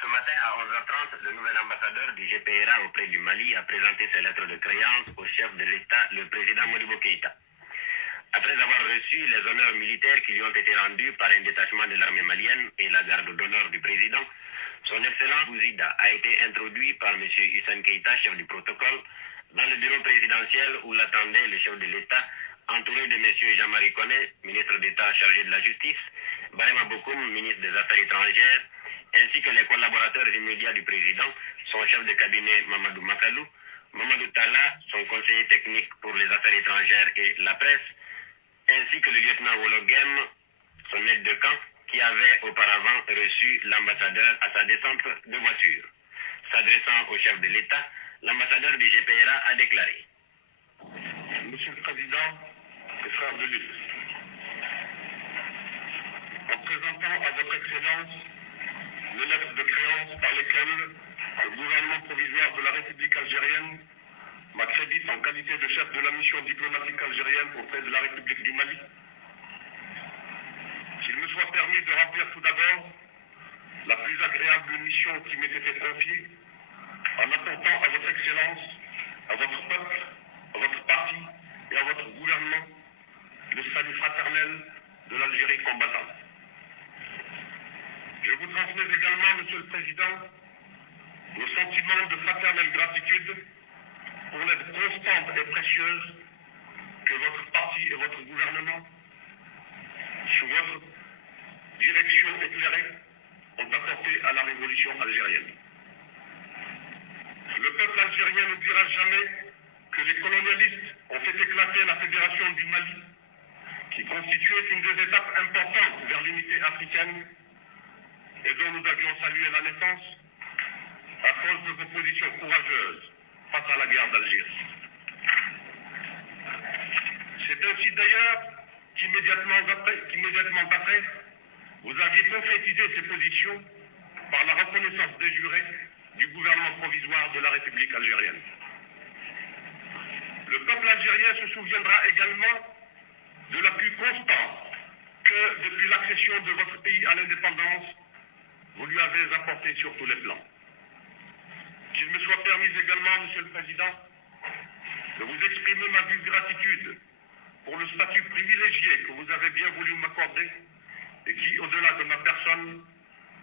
Ce matin à 11h30, le nouvel ambassadeur du GPRA auprès du Mali a présenté ses lettres de créance au chef de l'État, le président Modibo Keïta. Après avoir reçu les honneurs militaires qui lui ont été rendus par un détachement de l'armée malienne et la garde d'honneur du président, son Excellence Bouzida a été introduit par M. Hussein Keïta, chef du protocole, dans le bureau présidentiel où l'attendait le chef de l'État, entouré de M. Jean-Marie Koné, ministre d'État chargé de la Justice, Barema Bokoum, ministre des Affaires étrangères, ainsi que les collaborateurs immédiats du président, son chef de cabinet Mamadou Makalou, Mamadou Talla, son conseiller technique pour les affaires étrangères et la presse, ainsi que le lieutenant Wologem, son aide de camp, qui avait auparavant reçu l'ambassadeur à sa descente de voiture. S'adressant au chef de l'État, l'ambassadeur du GPRA a déclaré: Monsieur le Président et frères de lutte, en présentant à votre Excellence les lettres de créance par lesquelles le gouvernement provisoire de la République algérienne m'accrédite en qualité de chef de la mission diplomatique algérienne auprès de la République du Mali, qu'il me soit permis de remplir tout d'abord la plus agréable mission qui m'ait été confiée en apportant à votre Excellence, à votre peuple, à votre parti et à votre gouvernement le salut fraternel de l'Algérie combattante. Je vous transmets également, Monsieur le Président, le sentiment de fraternelle gratitude pour l'aide constante et précieuse que votre parti et votre gouvernement, sous votre direction éclairée, ont apporté à la révolution algérienne. Le peuple algérien n'oubliera jamais que les colonialistes ont fait éclater la Fédération du Mali, qui constituait une des étapes importantes vers l'unité africaine et dont nous avions salué la naissance à cause de vos positions courageuses face à la guerre d'Algérie. C'est ainsi d'ailleurs qu'immédiatement après, vous aviez concrétisé ces positions par la reconnaissance des jurés du gouvernement provisoire de la République algérienne. Le peuple algérien se souviendra également de l'appui constant que, depuis l'accession de votre pays à l'indépendance, vous lui avez apporté sur tous les plans. Qu'il me soit permis également, Monsieur le Président, de vous exprimer ma vive gratitude pour le statut privilégié que vous avez bien voulu m'accorder et qui, au-delà de ma personne,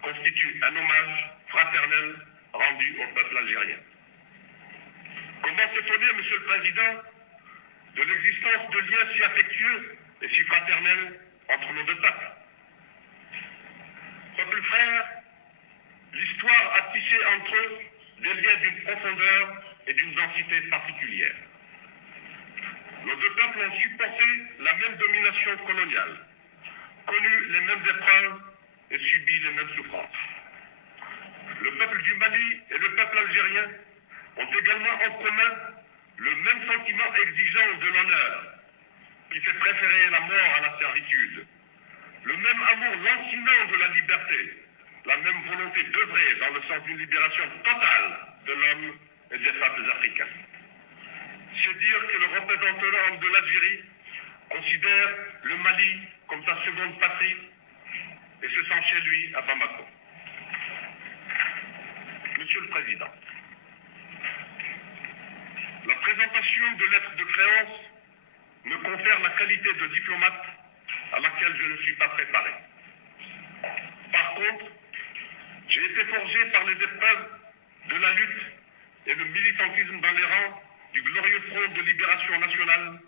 constitue un hommage fraternel rendu au peuple algérien. Comment s'étonner, Monsieur le Président, de l'existence de liens si affectueux et si fraternels entre nos deux peuples? Peuple frère, l'histoire a tissé entre eux des liens d'une profondeur et d'une densité particulière. Nos deux peuples ont supporté la même domination coloniale, connu les mêmes épreuves et subi les mêmes souffrances. Le peuple du Mali et le peuple algérien ont également en commun le même sentiment exigeant de l'honneur, qui fait préférer la mort à la servitude, le même amour lancinant de la liberté, la même volonté d'œuvrer dans le sens d'une libération totale de l'homme et des peuples africains. C'est dire que le représentant de l'Algérie considère le Mali comme sa seconde patrie et se sent chez lui à Bamako. Monsieur le Président, la présentation de lettres de créance me confère la qualité de diplomate à laquelle je ne suis pas préparé. Par contre, j'ai été forgé par les épreuves de la lutte et le militantisme dans les rangs du glorieux Front de Libération Nationale,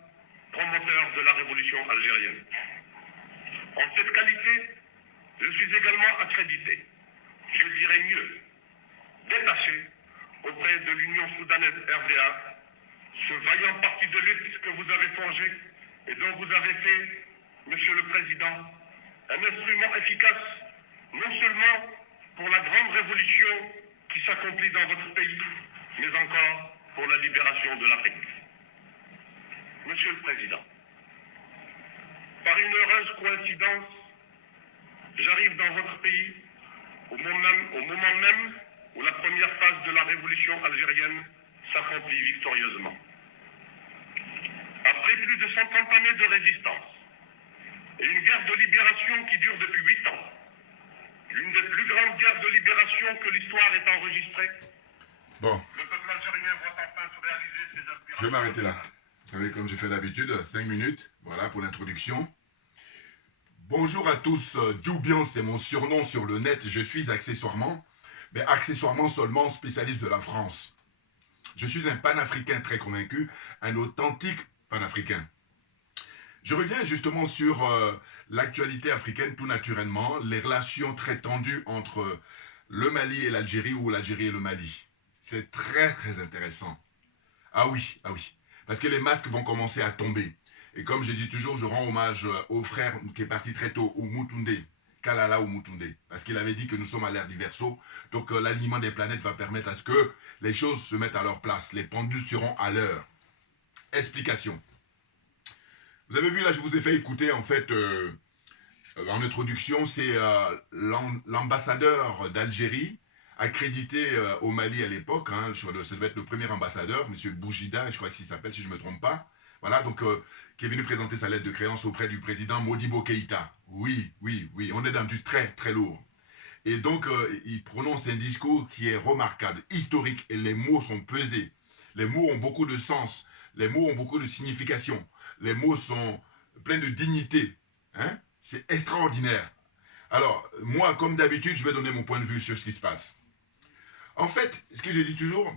promoteur de la révolution algérienne. En cette qualité, je suis également accrédité, je dirais mieux, détaché auprès de l'Union soudanaise RDA, ce vaillant parti de lutte que vous avez forgé et dont vous avez fait, Monsieur le Président, un instrument efficace non seulement pour la grande révolution qui s'accomplit dans votre pays, mais encore pour la libération de l'Afrique. Monsieur le Président, par une heureuse coïncidence, j'arrive dans votre pays au moment même où la première phase de la révolution algérienne s'accomplit victorieusement. Après plus de 130 années de résistance et une guerre de libération qui dure depuis 8 ans, l'une des plus grandes guerres de libération satisfaction que l'histoire est enregistrée. Bon, Le peuple algérien voit enfin se réaliser ses aspirations. je vais m'arrêter là. Vous savez, comme j'ai fait d'habitude, 5 minutes, voilà pour l'introduction. Bonjour à tous, Djoubian, c'est mon surnom sur le net. Je suis accessoirement, mais accessoirement seulement spécialiste de la France. Je suis un panafricain très convaincu, un authentique panafricain. Je reviens justement sur l'actualité africaine tout naturellement, les relations très tendues entre le Mali et l'Algérie ou l'Algérie et le Mali. C'est très très intéressant. Ah oui, parce que les masques vont commencer à tomber. Et comme je dis toujours, je rends hommage au frère qui est parti très tôt, Umutunde, Kalala Umutunde, parce qu'il avait dit que nous sommes à l'ère du Verseau. Donc l'alignement des planètes va permettre à ce que les choses se mettent à leur place. Les pendules seront à l'heure. Explication. Vous avez vu là, je vous ai fait écouter en fait, en introduction, c'est l'ambassadeur d'Algérie, accrédité au Mali à l'époque, hein, ça devait être le premier ambassadeur, M. Boujida, je crois qu'il s'appelle si je ne me trompe pas. Voilà, donc qui est venu présenter sa lettre de créance auprès du président Modibo Keïta. Oui, on est dans du très très lourd. Et donc il prononce un discours qui est remarquable, historique, et les mots sont pesés. Les mots ont beaucoup de sens, les mots ont beaucoup de signification, les mots sont pleins de dignité. Hein? C'est extraordinaire. Alors, moi, comme d'habitude, je vais donner mon point de vue sur ce qui se passe. En fait, ce que je dis toujours,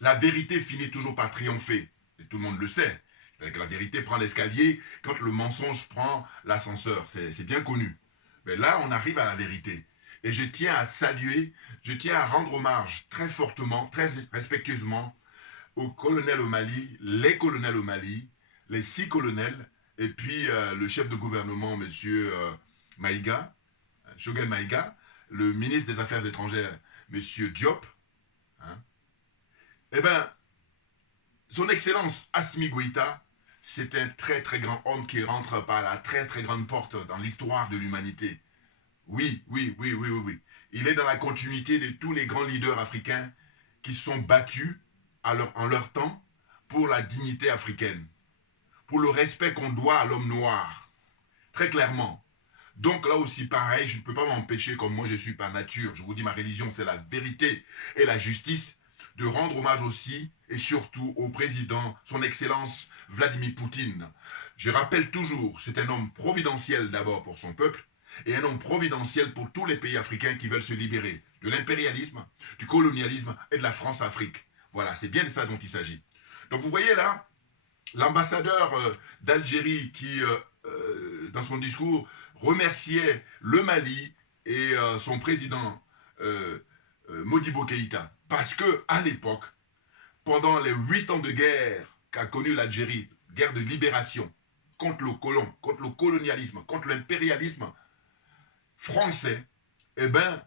la vérité finit toujours par triompher. Et tout le monde le sait. C'est-à-dire que la vérité prend l'escalier quand le mensonge prend l'ascenseur. C'est bien connu. Mais là, on arrive à la vérité. Et je tiens à saluer, je tiens à rendre hommage très fortement, très respectueusement aux colonels au Mali, les colonels au Mali, les 6 colonels, et puis le chef de gouvernement, M. Maïga, Choguel Maïga, le ministre des Affaires étrangères, M. Diop, hein. Eh bien, son Excellence Assimi Goïta, c'est un très très grand homme qui rentre par la très très grande porte dans l'histoire de l'humanité. Oui. Il est dans la continuité de tous les grands leaders africains qui se sont battus en leur temps pour la dignité africaine, pour le respect qu'on doit à l'homme noir, très clairement. Donc là aussi, pareil, je ne peux pas m'empêcher, comme moi je suis par nature, je vous dis ma religion c'est la vérité et la justice, de rendre hommage aussi et surtout au président, son Excellence Vladimir Poutine. Je rappelle toujours, c'est un homme providentiel d'abord pour son peuple et un homme providentiel pour tous les pays africains qui veulent se libérer de l'impérialisme, du colonialisme et de la France-Afrique. Voilà, c'est bien de ça dont il s'agit. Donc vous voyez là, l'ambassadeur d'Algérie qui, dans son discours, remerciait le Mali et son président Modibo Keïta. Parce que à l'époque, pendant les 8 ans de guerre qu'a connu l'Algérie, guerre de libération contre le colon, contre le colonialisme, contre l'impérialisme français, eh bien,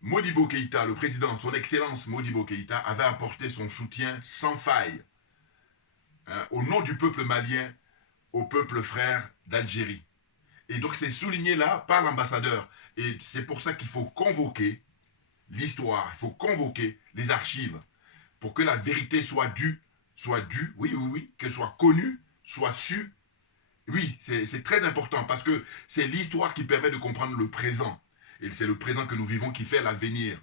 Modibo Keïta, le président, son Excellence Modibo Keïta, avait apporté son soutien sans faille, hein, au nom du peuple malien, au peuple frère d'Algérie. Et donc c'est souligné là par l'ambassadeur. Et c'est pour ça qu'il faut convoquer l'histoire, il faut convoquer les archives pour que la vérité soit due, oui, qu'elle soit connue, soit sue. Oui, c'est très important parce que c'est l'histoire qui permet de comprendre le présent. Et c'est le présent que nous vivons qui fait l'avenir.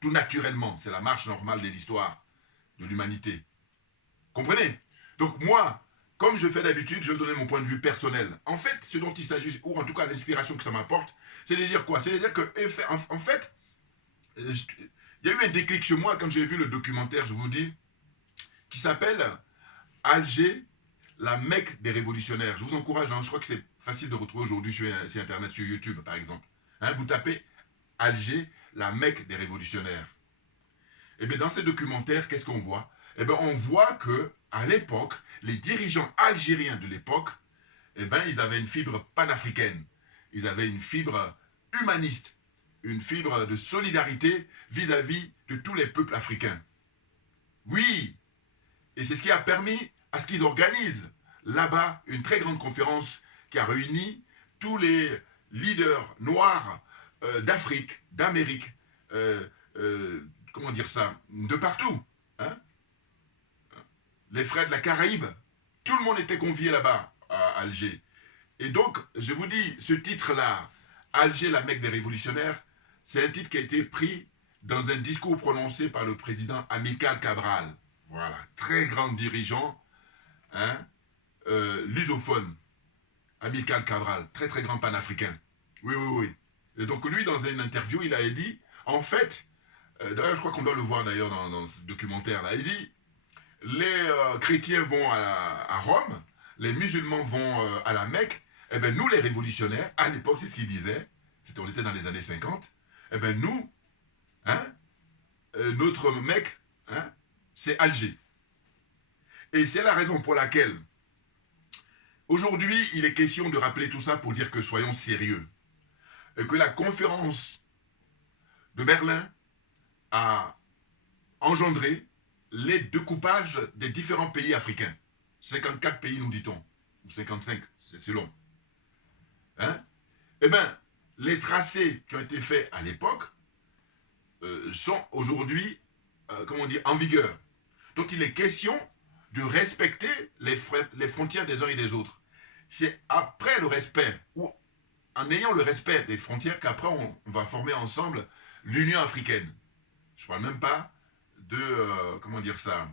Tout naturellement, c'est la marche normale de l'histoire de l'humanité. Comprenez? Donc moi, comme je fais d'habitude, je vais donner mon point de vue personnel. En fait, ce dont il s'agit, ou en tout cas l'inspiration que ça m'apporte, c'est de dire quoi? C'est de dire que, en fait, il y a eu un déclic chez moi quand j'ai vu le documentaire, je vous dis, qui s'appelle Alger, la Mecque des révolutionnaires. Je vous encourage, hein, je crois que c'est facile de retrouver aujourd'hui sur Internet, sur YouTube par exemple. Hein, vous tapez Alger, la Mecque des révolutionnaires. Et bien dans ces documentaires, qu'est-ce qu'on voit? Eh bien on voit que à l'époque, les dirigeants algériens de l'époque, eh bien ils avaient une fibre panafricaine. Ils avaient une fibre humaniste, une fibre de solidarité vis-à-vis de tous les peuples africains. Oui, et c'est ce qui a permis à ce qu'ils organisent là-bas une très grande conférence qui a réuni tous les leaders noirs d'Afrique, d'Amérique, comment dire ça, de partout. Hein? Les frères de la Caraïbe, tout le monde était convié là-bas à Alger. Et donc, je vous dis, ce titre-là, Alger, la Mecque des révolutionnaires, c'est un titre qui a été pris dans un discours prononcé par le président Amilcar Cabral. Voilà, très grand dirigeant, hein, lusophone, Amilcar Cabral, très très grand panafricain. Oui, oui, oui. Et donc lui, dans une interview, il a dit, en fait, d'ailleurs je crois qu'on doit le voir d'ailleurs dans ce documentaire-là, il dit, les chrétiens vont à Rome, les musulmans vont à la Mecque, et bien nous les révolutionnaires, à l'époque c'est ce qu'il disait, on était dans les années 50, et bien nous, hein, notre Mecque, hein, c'est Alger. Et c'est la raison pour laquelle, aujourd'hui, il est question de rappeler tout ça pour dire que soyons sérieux. Et que la conférence de Berlin a engendré les découpages des différents pays africains. 54 pays, nous dit-on. Ou 55, c'est long. Hein? Eh bien, les tracés qui ont été faits à l'époque sont aujourd'hui, comment dire, en vigueur. Donc il est question de respecter les frontières des uns et des autres. C'est après le respect, ou en ayant le respect des frontières, qu'après on va former ensemble l'Union africaine. Je ne parle même pas de, comment dire ça,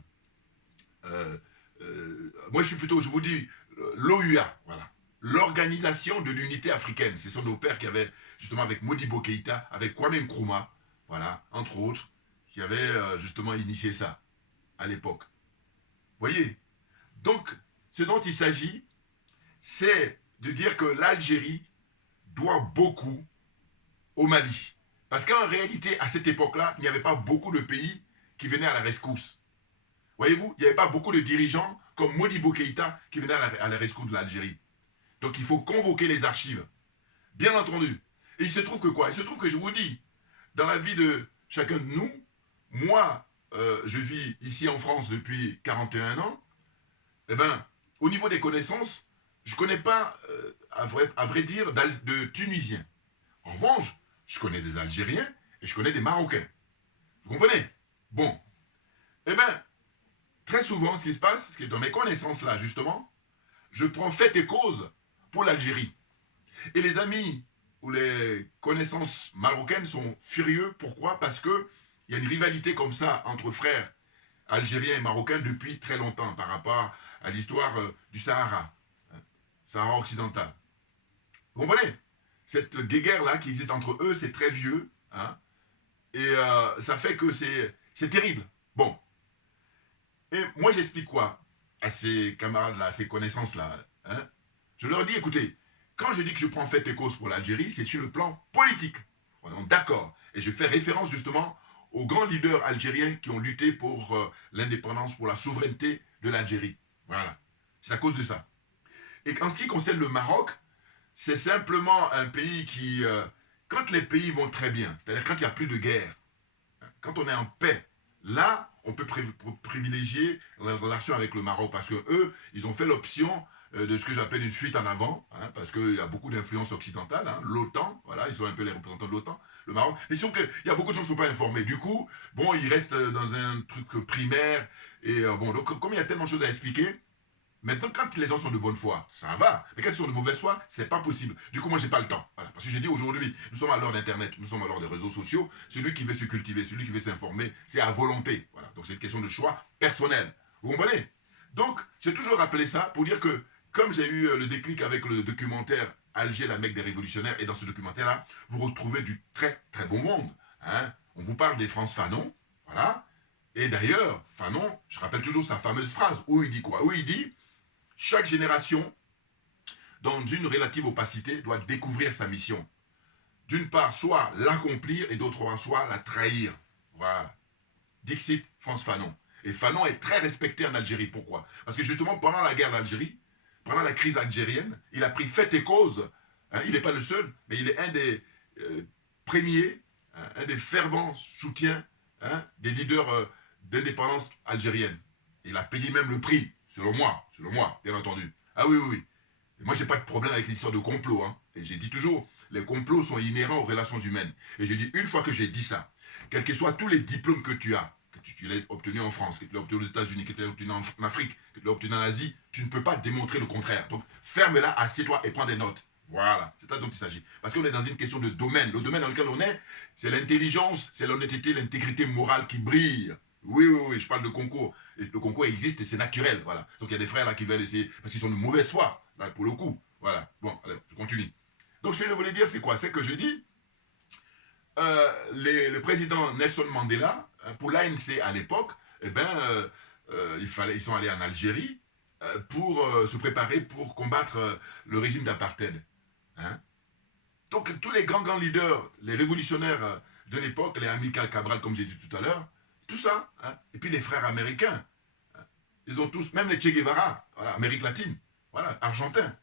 moi je suis plutôt, je vous dis, l'OUA, voilà, l'Organisation de l'Unité africaine. Ce sont nos pères qui avaient, justement avec Modibo Keïta, avec Kwame Nkrumah, voilà, entre autres, qui avaient justement initié ça, à l'époque. Voyez? Donc, ce dont il s'agit, c'est de dire que l'Algérie doit beaucoup au Mali. Parce qu'en réalité, à cette époque-là, il n'y avait pas beaucoup de pays qui venaient à la rescousse. Voyez-vous, il n'y avait pas beaucoup de dirigeants comme Modibo Keïta qui venaient à la rescousse de l'Algérie. Donc il faut convoquer les archives. Bien entendu. Et il se trouve que quoi? Il se trouve que je vous dis, dans la vie de chacun de nous, moi, je vis ici en France depuis 41 ans, eh bien, au niveau des connaissances, je ne connais pas, à vrai dire, de Tunisiens. En revanche, je connais des Algériens et je connais des Marocains. Vous comprenez? Bon. Eh bien, très souvent, ce qui se passe, c'est que dans mes connaissances là, justement, je prends fait et cause pour l'Algérie. Et les amis ou les connaissances marocaines sont furieux. Pourquoi? Parce qu'il y a une rivalité comme ça entre frères algériens et marocains depuis très longtemps par rapport à l'histoire du Sahara, hein, Sahara occidental. Vous comprenez? Cette guéguerre-là qui existe entre eux, c'est très vieux, hein, et ça fait que c'est terrible. Bon. Et moi, j'explique quoi à ces camarades-là, à ces connaissances-là, hein? Je leur dis, écoutez, quand je dis que je prends fait et cause pour l'Algérie, c'est sur le plan politique. On est d'accord. Et je fais référence justement aux grands leaders algériens qui ont lutté pour l'indépendance, pour la souveraineté de l'Algérie. Voilà. C'est à cause de ça. Et en ce qui concerne le Maroc, c'est simplement un pays qui, quand les pays vont très bien, c'est-à-dire quand il n'y a plus de guerre, quand on est en paix, là, on peut privilégier la relation avec le Maroc parce que eux, ils ont fait l'option de ce que j'appelle une fuite en avant, hein, parce qu'il y a beaucoup d'influence occidentale, hein, l'OTAN, voilà, ils sont un peu les représentants de l'OTAN, le Maroc. Et sauf qu'il y a beaucoup de gens qui ne sont pas informés. Du coup, bon, ils restent dans un truc primaire. Et bon, donc comme il y a tellement de choses à expliquer, maintenant, quand les gens sont de bonne foi, ça va. Mais quand ils sont de mauvaise foi, c'est pas possible. Du coup, moi, j'ai pas le temps. Voilà. Parce que j'ai dit aujourd'hui, nous sommes à l'heure d'Internet, nous sommes à l'heure des réseaux sociaux. Celui qui veut se cultiver, celui qui veut s'informer, c'est à volonté. Voilà. Donc, c'est une question de choix personnel. Vous comprenez? Donc, j'ai toujours rappelé ça pour dire que, comme j'ai eu le déclic avec le documentaire Alger, la Mecque des révolutionnaires, et dans ce documentaire-là, vous retrouvez du très, très bon monde. Hein? On vous parle des Frantz Fanon. Voilà. Et d'ailleurs, Fanon, je rappelle toujours sa fameuse phrase, où il dit quoi? Où il dit: chaque génération, dans une relative opacité, doit découvrir sa mission. D'une part, soit l'accomplir et d'autre part, soit la trahir. Voilà. Dixit Frantz Fanon. Et Fanon est très respecté en Algérie. Pourquoi? Parce que justement, pendant la guerre d'Algérie, pendant la crise algérienne, il a pris fait et cause. Hein, il n'est pas le seul, mais il est un des premiers, hein, un des fervents soutiens, hein, des leaders d'indépendance algérienne. Il a payé même le prix. Selon moi, bien entendu. Ah oui, oui, oui. Et moi, j'ai pas de problème avec l'histoire de complot. Hein. Et j'ai dit toujours, les complots sont inhérents aux relations humaines. Et j'ai dit, une fois que j'ai dit ça, quels que soient tous les diplômes que tu as, que tu l'as obtenu en France, que tu l'as obtenu aux États-Unis, que tu l'as obtenu en Afrique, que tu l'as obtenu en Asie, tu ne peux pas démontrer le contraire. Donc, ferme-la, assieds-toi et prends des notes. Voilà, c'est ça dont il s'agit. Parce qu'on est dans une question de domaine. Le domaine dans lequel on est, c'est l'intelligence, c'est l'honnêteté, l'intégrité morale qui brille. Oui, oui, oui, je parle de concours. Et le concours existe et c'est naturel, voilà. Donc il y a des frères là qui veulent essayer, parce qu'ils sont de mauvaise foi, là, pour le coup. Voilà, bon, allez, je continue. Donc ce que je voulais dire, c'est quoi? C'est que je dis, le président Nelson Mandela, pour l'ANC à l'époque, eh ben, ils sont allés en Algérie pour se préparer pour combattre le régime d'apartheid. Hein? Donc tous les grands leaders, les révolutionnaires de l'époque, les Amilcar Cabral, comme j'ai dit tout à l'heure, tout ça, hein? Et puis les frères américains, hein? Ils ont tous, même les Che Guevara, voilà, Amérique latine, voilà, argentins,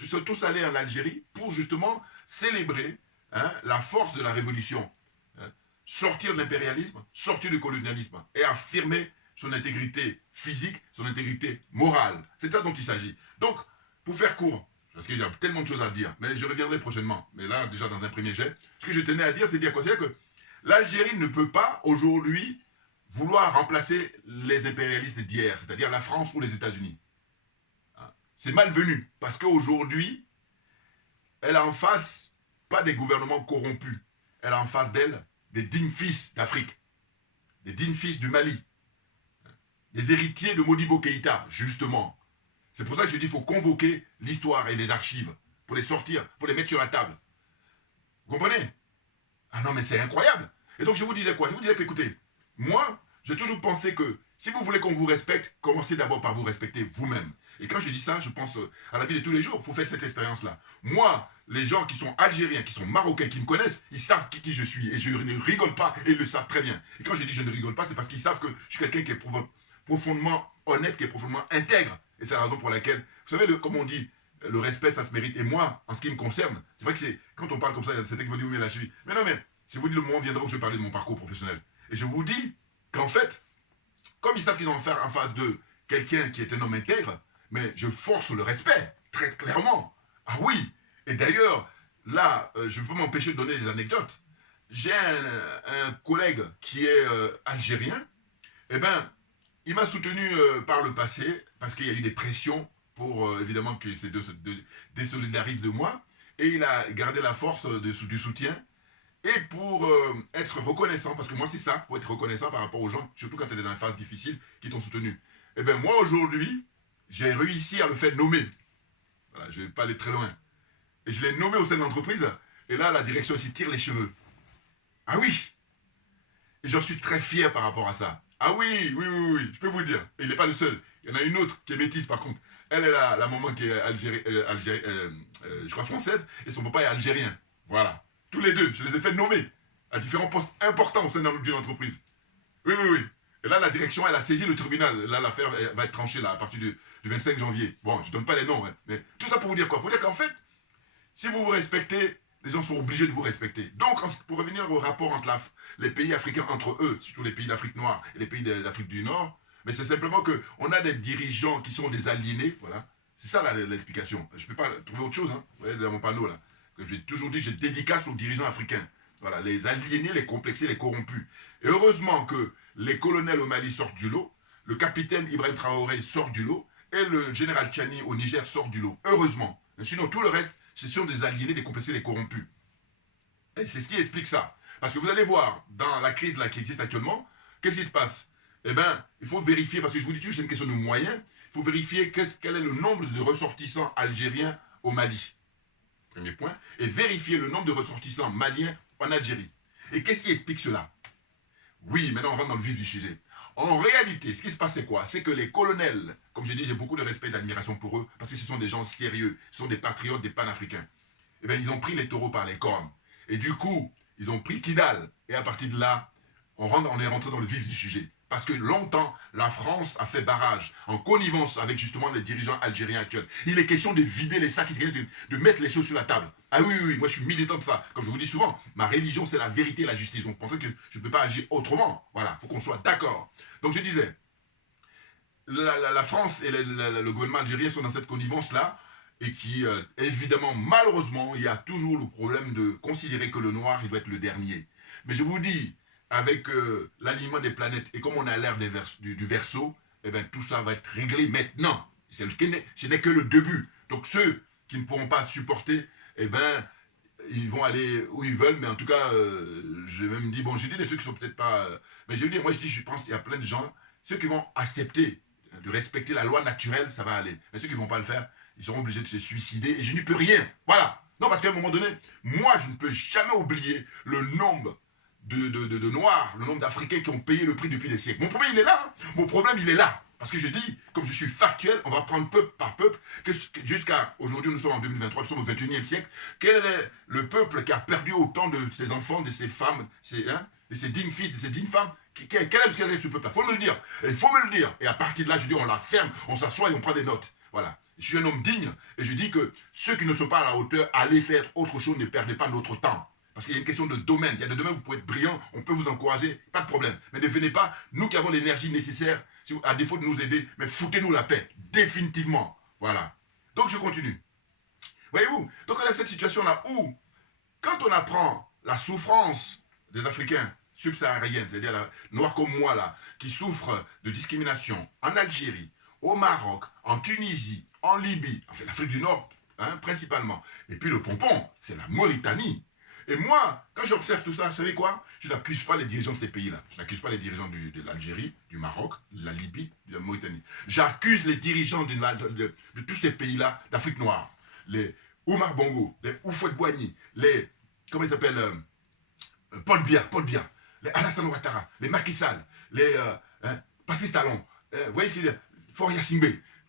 ils sont tous allés en Algérie pour justement célébrer, hein, la force de la révolution, hein? Sortir de l'impérialisme, sortir du colonialisme et affirmer son intégrité physique, son intégrité morale. C'est ça dont il s'agit. Donc, pour faire court, parce qu'il y a tellement de choses à dire, mais je reviendrai prochainement. Mais là, déjà dans un premier jet, ce que je tenais à dire, c'est dire quoi? C'est que l'Algérie ne peut pas aujourd'hui vouloir remplacer les impérialistes d'hier, c'est-à-dire la France ou les États-Unis. C'est malvenu, parce qu'aujourd'hui, elle a en face pas des gouvernements corrompus, elle a en face d'elle des dignes fils d'Afrique, des dignes fils du Mali, des héritiers de Modibo Keïta, justement. C'est pour ça que je dis qu'il faut convoquer l'histoire et les archives, pour les sortir, il faut les mettre sur la table. Vous comprenez? Ah non, mais c'est incroyable. Et donc je vous disais quoi? Je vous disais que, écoutez, moi, j'ai toujours pensé que si vous voulez qu'on vous respecte, commencez d'abord par vous respecter vous-même. Et quand je dis ça, je pense à la vie de tous les jours. Il faut faire cette expérience-là. Moi, les gens qui sont algériens, qui sont marocains, qui me connaissent, ils savent qui je suis. Et je ne rigole pas, et ils le savent très bien. Et quand je dis je ne rigole pas, c'est parce qu'ils savent que je suis quelqu'un qui est profondément honnête, qui est profondément intègre. Et c'est la raison pour laquelle, vous savez, comme on dit, le respect, ça se mérite. Et moi, en ce qui me concerne, c'est vrai que c'est, quand on parle comme ça, il y a certains qui vont dire, mais la cheville. Mais non, mais, je vous dis, le moment viendra où je vais parler de mon parcours professionnel. Et je vous dis qu'en fait, comme ils savent qu'ils ont en face d'eux quelqu'un qui est un homme intègre, mais je force le respect, très clairement. Ah oui. Et d'ailleurs, là, je ne peux pas m'empêcher de donner des anecdotes. J'ai un collègue qui est algérien. Eh bien, il m'a soutenu par le passé, parce qu'il y a eu des pressions pour, évidemment, que ces deux se désolidarisent de moi. Et il a gardé la force du soutien. Et pour être reconnaissant, parce que moi c'est ça, il faut être reconnaissant par rapport aux gens, surtout quand tu es dans une phase difficile, qui t'ont soutenu. Eh bien moi aujourd'hui, j'ai réussi à le faire nommer. Voilà, je ne vais pas aller très loin. Et je l'ai nommé au sein de l'entreprise, et là la direction ici tire les cheveux. Ah oui. Et j'en suis très fier par rapport à ça. Ah oui, oui, oui, oui, je peux vous dire. Et il n'est pas le seul. Il y en a une autre qui est métisse par contre. Elle est la maman qui est je crois française, et son papa est algérien. Voilà. Tous les deux, je les ai fait nommer à différents postes importants au sein d'une entreprise. Oui, oui, oui. Et là, la direction, elle a saisi le tribunal. Là, l'affaire va être tranchée là, à partir du 25 janvier. Bon, je ne donne pas les noms, hein, mais tout ça pour vous dire quoi? Pour dire qu'en fait, si vous vous respectez, les gens sont obligés de vous respecter. Donc, pour revenir au rapport entre les pays africains entre eux, surtout les pays d'Afrique noire et les pays d'Afrique du Nord, mais c'est simplement qu'on a des dirigeants qui sont des aliénés, voilà. C'est ça l'explication. Je ne peux pas trouver autre chose, hein. Vous voyez, dans mon panneau là. J'ai toujours dit, j'ai dédicace aux dirigeants africains. Voilà, les aliénés, les complexés, les corrompus. Et heureusement que les colonels au Mali sortent du lot, le capitaine Ibrahim Traoré sort du lot, et le général Tchani au Niger sort du lot. Heureusement. Et sinon, tout le reste, ce sont des aliénés, des complexés, des corrompus. Et c'est ce qui explique ça. Parce que vous allez voir, dans la crise là, qui existe actuellement, qu'est-ce qui se passe? Eh bien, il faut vérifier, parce que je vous dis toujours, c'est une question de moyens, il faut vérifier quel est le nombre de ressortissants algériens au Mali. Premier point, et vérifier le nombre de ressortissants maliens en Algérie. Et qu'est-ce qui explique cela? Oui, maintenant on rentre dans le vif du sujet. En réalité, ce qui se passe, c'est quoi? C'est que les colonels, comme je dis, j'ai beaucoup de respect et d'admiration pour eux, parce que ce sont des gens sérieux, ce sont des patriotes, des panafricains. Eh bien, ils ont pris les taureaux par les cornes. Et du coup, ils ont pris Kidal. Et à partir de là, on est rentré dans le vif du sujet. Parce que longtemps, la France a fait barrage en connivence avec justement les dirigeants algériens actuels. Il est question de vider les sacs, de mettre les choses sur la table. Ah oui, oui, oui, moi je suis militant de ça. Comme je vous dis souvent, ma religion c'est la vérité et la justice. Donc pensez que je ne peux pas agir autrement. Voilà, il faut qu'on soit d'accord. Donc je disais, la France et le gouvernement algérien sont dans cette connivence-là. Et qui, évidemment, malheureusement, il y a toujours le problème de considérer que le noir, il doit être le dernier. Mais je vous dis, avec l'alignement des planètes, et comme on a l'air du Verseau, eh bien, tout ça va être réglé maintenant. Ce n'est que le début. Donc ceux qui ne pourront pas supporter eh ben, ils vont aller où ils veulent, mais en tout cas, j'ai même dit, bon, j'ai dit des trucs qui sont peut-être pas... mais je veux dire, moi je dis, je pense qu'il y a plein de gens, ceux qui vont accepter de respecter la loi naturelle, ça va aller. Mais ceux qui ne vont pas le faire, ils seront obligés de se suicider, et je n'y peux rien. Voilà. Non, parce qu'à un moment donné, moi, je ne peux jamais oublier le nombre de Noirs, le nombre d'Africains qui ont payé le prix depuis des siècles. Mon problème, il est là. Hein. Mon problème, il est là. Parce que je dis, comme je suis factuel, on va prendre peuple par peuple, que jusqu'à aujourd'hui, nous sommes en 2023, nous sommes au 21e siècle, quel est le peuple qui a perdu autant de ses enfants, de ses femmes, de ses dignes fils, de ses dignes femmes? Quel est ce peuple-là? Il faut me le dire. Il faut me le dire. Et à partir de là, je dis, on la ferme, on s'assoit et on prend des notes. Voilà. Je suis un homme digne et je dis que ceux qui ne sont pas à la hauteur, allez faire autre chose, ne perdez pas notre temps. Parce qu'il y a une question de domaine. Il y a des domaines où vous pouvez être brillant, on peut vous encourager, pas de problème. Mais ne venez pas, nous qui avons l'énergie nécessaire, à défaut de nous aider, mais foutez-nous la paix, définitivement. Voilà. Donc je continue. Voyez-vous, donc on a cette situation-là où, quand on apprend la souffrance des Africains subsahariens, c'est-à-dire noirs comme moi là, qui souffrent de discrimination en Algérie, au Maroc, en Tunisie, en Libye, enfin l'Afrique du Nord, hein, principalement. Et puis le pompon, c'est la Mauritanie. Et moi, quand j'observe tout ça, vous savez quoi? Je n'accuse pas les dirigeants de ces pays-là. Je n'accuse pas les dirigeants de l'Algérie, du Maroc, de la Libye, de la Mauritanie. J'accuse les dirigeants de tous ces pays-là, d'Afrique noire. Les Oumar Bongo, les Houphouët-Boigny, les, comment ils s'appellent, Paul Biya, les Alassane Ouattara, les Macky Sall, les Patrice Talon, vous voyez ce qu'il y a, Faure Singbe.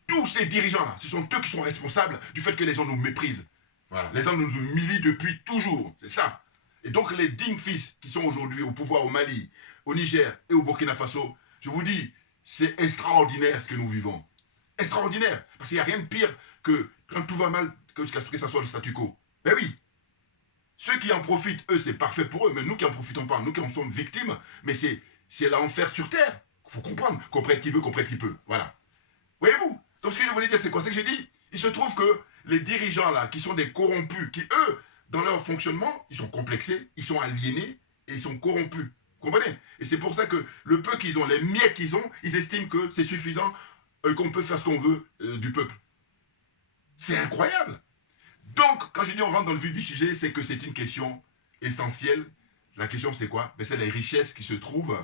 Tous ces dirigeants-là, ce sont eux qui sont responsables du fait que les gens nous méprisent. Voilà. Les gens nous humilient depuis toujours, c'est ça. Et donc les dignes fils qui sont aujourd'hui au pouvoir au Mali, au Niger et au Burkina Faso, je vous dis, c'est extraordinaire ce que nous vivons. Extraordinaire, parce qu'il n'y a rien de pire que quand tout va mal, que ça soit le statu quo. Ben oui, ceux qui en profitent, eux, c'est parfait pour eux, mais nous qui n'en profitons pas, nous qui en sommes victimes, mais c'est l'enfer sur terre. Il faut comprendre, qu'on prête qui veut, qu'on prête qui peut. Voilà. Voyez-vous? Donc ce que je voulais dire, c'est quoi? C'est que j'ai dit, il se trouve que les dirigeants là, qui sont des corrompus, qui eux, dans leur fonctionnement, ils sont complexés, ils sont aliénés et ils sont corrompus. Vous comprenez? Et c'est pour ça que le peu qu'ils ont, les miettes qu'ils ont, ils estiment que c'est suffisant, qu'on peut faire ce qu'on veut du peuple. C'est incroyable. Donc, quand je dis on rentre dans le vif du sujet, c'est que c'est une question essentielle. La question c'est quoi? C'est les richesses qui se trouvent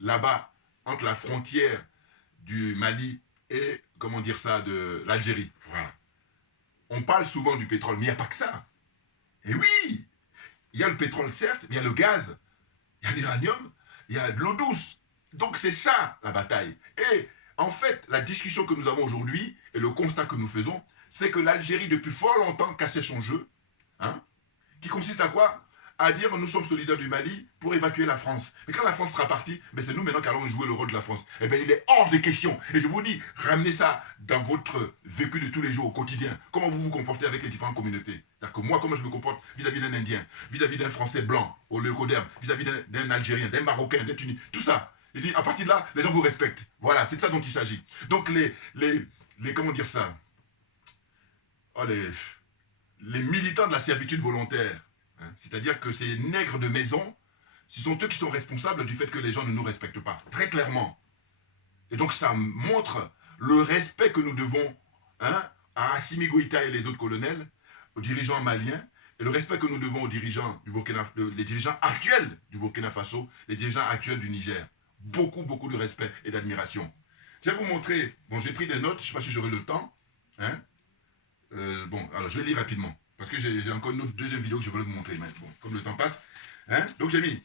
là-bas, entre la frontière du Mali et, comment dire ça, de l'Algérie. Voilà. On parle souvent du pétrole, mais il n'y a pas que ça. Et oui, il y a le pétrole certes, mais il y a le gaz, il y a l'uranium, il y a de l'eau douce. Donc c'est ça la bataille. Et en fait, la discussion que nous avons aujourd'hui et le constat que nous faisons, c'est que l'Algérie depuis fort longtemps cachait son jeu, hein, qui consiste à quoi? À dire nous sommes solidaires du Mali pour évacuer la France. Mais quand la France sera partie, c'est nous maintenant qui allons jouer le rôle de la France. Eh bien, il est hors de question. Et je vous dis, ramenez ça dans votre vécu de tous les jours, au quotidien. Comment vous vous comportez avec les différentes communautés. C'est-à-dire que moi, comment je me comporte vis-à-vis d'un Indien, vis-à-vis d'un Français blanc, au leucoderme, vis-à-vis d'un Algérien, d'un Marocain, d'un Tunisien, tout ça. Il dit, à partir de là, les gens vous respectent. Voilà, c'est de ça dont il s'agit. Donc, comment dire ça? Oh, les militants de la servitude volontaire, c'est-à-dire que ces nègres de maison, ce sont eux qui sont responsables du fait que les gens ne nous respectent pas, très clairement. Et donc ça montre le respect que nous devons à Assimi Goïta et les autres colonels, aux dirigeants maliens, et le respect que nous devons aux dirigeants du Burkina, les dirigeants actuels du Burkina Faso, les dirigeants actuels du Niger. Beaucoup, beaucoup de respect et d'admiration. Je vais vous montrer, bon j'ai pris des notes, je ne sais pas si j'aurai le temps. Bon, alors je vais lire rapidement. Parce que j'ai encore une autre deuxième vidéo que je voulais vous montrer. Mais bon, comme le temps passe. Donc j'ai mis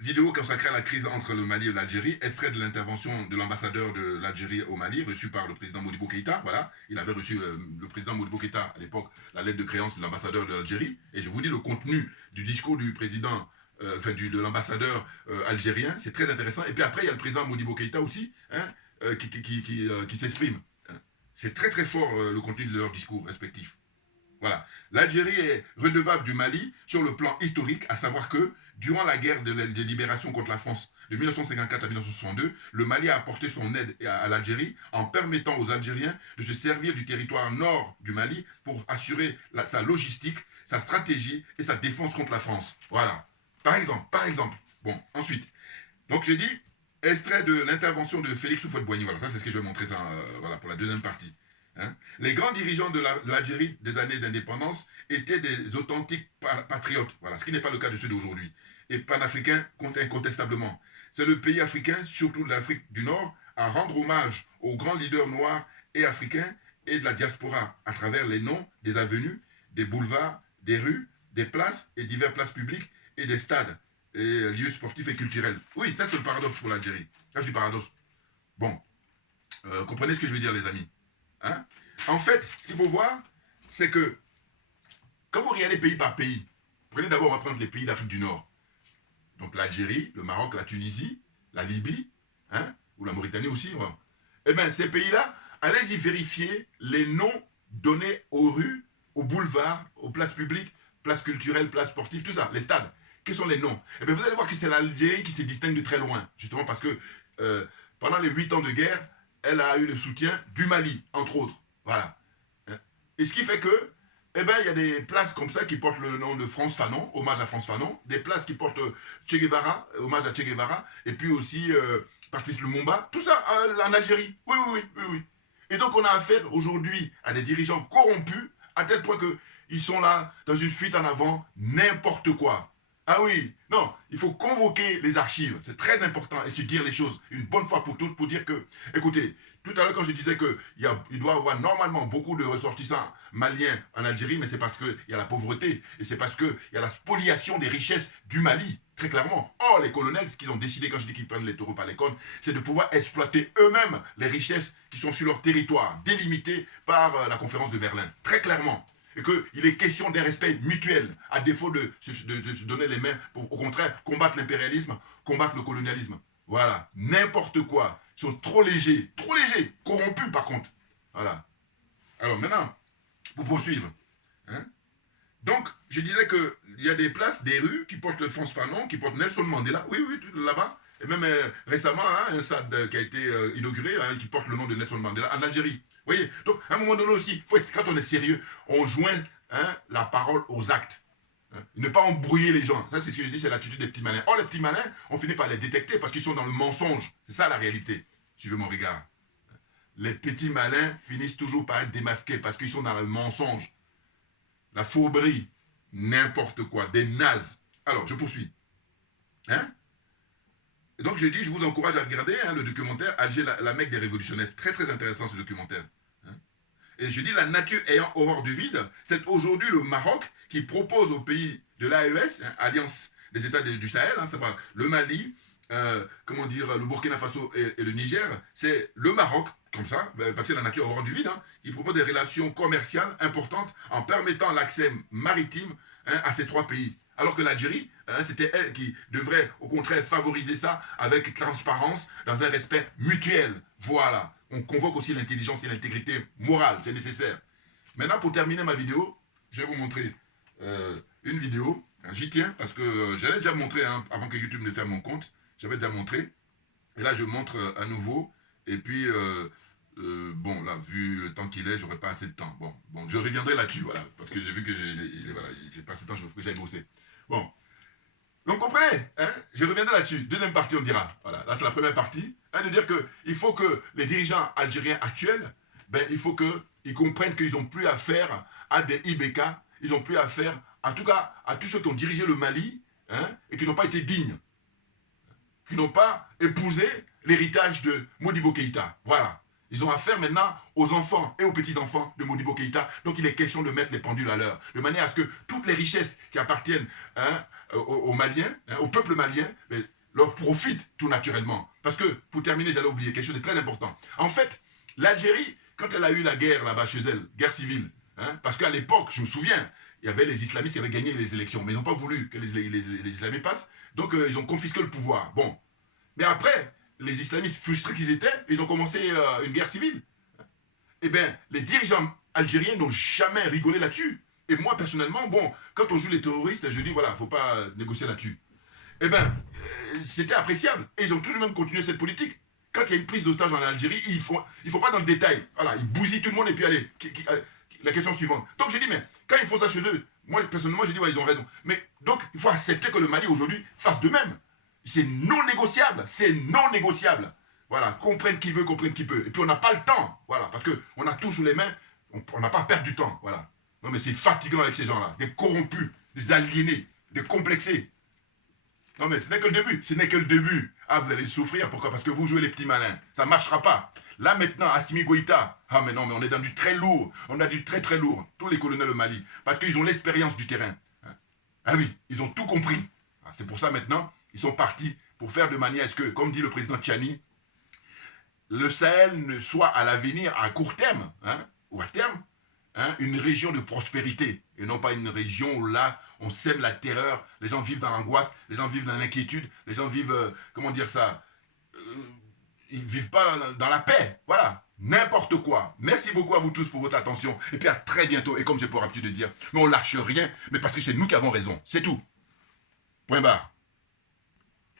vidéo consacrée à la crise entre le Mali et l'Algérie, extrait de l'intervention de l'ambassadeur de l'Algérie au Mali, reçu par le président Modibo Keïta. Voilà, il avait reçu le président Modibo Keïta à l'époque la lettre de créance de l'ambassadeur de l'Algérie. Et je vous dis le contenu du discours du président, de l'ambassadeur algérien, c'est très intéressant. Et puis après, il y a le président Modibo Keïta aussi, qui s'exprime. C'est très très fort le contenu de leur discours respectif. Voilà. L'Algérie est redevable du Mali sur le plan historique, à savoir que, durant la guerre de libération contre la France de 1954 à 1962, le Mali a apporté son aide à l'Algérie en permettant aux Algériens de se servir du territoire nord du Mali pour assurer sa logistique, sa stratégie et sa défense contre la France. Voilà. Par exemple. Bon, ensuite. Donc j'ai dit, extrait de l'intervention de Félix Houphouët-Boigny. Voilà, ça c'est ce que je vais montrer ça, voilà, pour la deuxième partie. Hein. Les grands dirigeants de l'Algérie des années d'indépendance étaient des authentiques patriotes, voilà, ce qui n'est pas le cas de ceux d'aujourd'hui, et panafricains incontestablement. C'est le pays africain, surtout de l'Afrique du Nord, à rendre hommage aux grands leaders noirs et africains et de la diaspora à travers les noms des avenues, des boulevards, des rues, des places et diverses places publiques et des stades et lieux sportifs et culturels. Oui, ça c'est le paradoxe pour l'Algérie. Là, je dis paradoxe. Bon, comprenez ce que je veux dire, les amis. Hein? En fait, ce qu'il faut voir, c'est que quand vous regardez pays par pays, prenez d'abord, on va prendre les pays d'Afrique du Nord. Donc l'Algérie, le Maroc, la Tunisie, la Libye, hein, ou la Mauritanie aussi. Ouais. Eh bien, ces pays-là, allez-y vérifier les noms donnés aux rues, aux boulevards, aux places publiques, places culturelles, places sportives, tout ça, les stades. Quels sont les noms? Eh bien, vous allez voir que c'est l'Algérie qui se distingue de très loin, justement parce que pendant les 8 ans de guerre, elle a eu le soutien du Mali, entre autres. Voilà. Et ce qui fait que, eh bien, il y a des places comme ça qui portent le nom de France Fanon, hommage à France Fanon, des places qui portent Che Guevara, hommage à Che Guevara, et puis aussi Patrice Lumumba, tout ça en Algérie. Oui, oui, oui, oui, oui. Et donc, on a affaire aujourd'hui à des dirigeants corrompus, à tel point qu'ils sont là, dans une fuite en avant, n'importe quoi. Ah oui, non, il faut convoquer les archives, c'est très important, et se dire les choses une bonne fois pour toutes, pour dire que, écoutez, tout à l'heure quand je disais qu'il doit y avoir normalement beaucoup de ressortissants maliens en Algérie, mais c'est parce qu'il y a la pauvreté, et c'est parce qu'il y a la spoliation des richesses du Mali, très clairement. Or, les colonels, ce qu'ils ont décidé, quand je dis qu'ils prennent les taureaux par les cornes, c'est de pouvoir exploiter eux-mêmes les richesses qui sont sur leur territoire, délimitées par la conférence de Berlin, très clairement. Et qu'il est question d'un respect mutuel, à défaut de se donner les mains pour, au contraire, combattre l'impérialisme, combattre le colonialisme. Voilà, n'importe quoi. Ils sont trop légers, corrompus par contre. Voilà. Alors maintenant, pour poursuivre. Hein? Donc, je disais qu'il y a des places, des rues qui portent le France Fanon, qui portent Nelson Mandela, oui, là-bas. Et même récemment, hein, un stade qui a été inauguré, hein, qui porte le nom de Nelson Mandela, en Algérie. Vous voyez, donc à un moment donné aussi, quand on est sérieux, on joint la parole aux actes. Hein, ne pas embrouiller les gens. Ça, c'est ce que je dis, c'est l'attitude des petits malins. Or, les petits malins, on finit par les détecter parce qu'ils sont dans le mensonge. C'est ça la réalité. Suivez mon regard. Les petits malins finissent toujours par être démasqués parce qu'ils sont dans le mensonge. La fourberie, n'importe quoi, des nazes. Alors, je poursuis. Hein? Et donc, je dis, je vous encourage à regarder le documentaire Alger, la Mecque des révolutionnaires. Très, très intéressant ce documentaire. Hein? Et je dis, la nature ayant horreur du vide, c'est aujourd'hui le Maroc qui propose aux pays de l'AES, hein, Alliance des États du Sahel, hein, ça va, le Mali, le Burkina Faso et le Niger, c'est le Maroc, comme ça, parce que la nature horreur du vide, hein, qui propose des relations commerciales importantes en permettant l'accès maritime à ces trois pays. Alors que l'Algérie, c'était elle qui devrait au contraire favoriser ça avec transparence, dans un respect mutuel. Voilà. On convoque aussi l'intelligence et l'intégrité morale, c'est nécessaire. Maintenant, pour terminer ma vidéo, je vais vous montrer une vidéo. J'y tiens parce que j'avais déjà montré, hein, avant que YouTube ne ferme mon compte, j'avais déjà montré. Et là, je montre à nouveau. Et puis, bon, là, vu le temps qu'il est, j'aurais pas assez de temps. Bon, je reviendrai là-dessus, voilà, parce que j'ai vu que j'ai pas assez de temps, je veux que j'aille bosser. Bon, donc comprenez, hein, je reviendrai là-dessus. Deuxième partie, on dira. Voilà, là c'est la première partie, hein, de dire qu'il faut que les dirigeants algériens actuels, il faut qu'ils comprennent qu'ils n'ont plus affaire à des IBK, ils n'ont plus affaire, en tout cas, à tous ceux qui ont dirigé le Mali, hein, et qui n'ont pas été dignes, qui n'ont pas épousé l'héritage de Modibo Keïta. Voilà. Ils ont affaire maintenant aux enfants et aux petits-enfants de Modibo Keïta. Donc il est question de mettre les pendules à l'heure, de manière à ce que toutes les richesses qui appartiennent aux Maliens, au peuple malien, leur profitent tout naturellement. Parce que, pour terminer, j'allais oublier quelque chose de très important. En fait, l'Algérie, quand elle a eu la guerre là-bas chez elle, guerre civile, hein, parce qu'à l'époque, je me souviens, il y avait les islamistes qui avaient gagné les élections, mais ils n'ont pas voulu que les islamistes passent, donc ils ont confisqué le pouvoir. Bon. Mais après, les islamistes frustrés qu'ils étaient, ils ont commencé une guerre civile. Eh bien, les dirigeants algériens n'ont jamais rigolé là-dessus. Et moi, personnellement, bon, quand on joue les terroristes, je dis, voilà, il ne faut pas négocier là-dessus. Eh bien, c'était appréciable. Et ils ont toujours même continué cette politique. Quand il y a une prise d'otage en Algérie, il faut pas dans le détail. Voilà, ils bousillent tout le monde et puis allez, la question suivante. Donc je dis, mais quand ils font ça chez eux, moi, personnellement, je dis, ouais, ils ont raison. Mais donc, il faut accepter que le Mali, aujourd'hui, fasse de même. C'est non négociable. C'est non négociable. Voilà, comprenne qui veut, comprenne qui peut. Et puis on n'a pas le temps, voilà, parce qu'on a tout sous les mains, on n'a pas à perdre du temps, voilà. Non mais c'est fatigant avec ces gens-là, des corrompus, des aliénés, des complexés. Non mais ce n'est que le début, ce n'est que le début. Ah, vous allez souffrir, pourquoi? Parce que vous jouez les petits malins, ça ne marchera pas. Là maintenant, Assimi Goïta, ah mais non, mais on est dans du très lourd, on a du très très lourd, tous les colonels au Mali, parce qu'ils ont l'expérience du terrain. Ah oui, ils ont tout compris. C'est pour ça maintenant, ils sont partis pour faire de manière à ce que, comme dit le président Tchani, le Sahel ne soit à l'avenir, à court terme, ou à terme, une région de prospérité, et non pas une région où là, on sème la terreur, les gens vivent dans l'angoisse, les gens vivent dans l'inquiétude, les gens vivent, comment dire ça, ils ne vivent pas dans la paix, voilà, n'importe quoi. Merci beaucoup à vous tous pour votre attention, et puis à très bientôt, et comme j'ai pour habitude de dire, mais on lâche rien, mais parce que c'est nous qui avons raison, c'est tout. Point barre.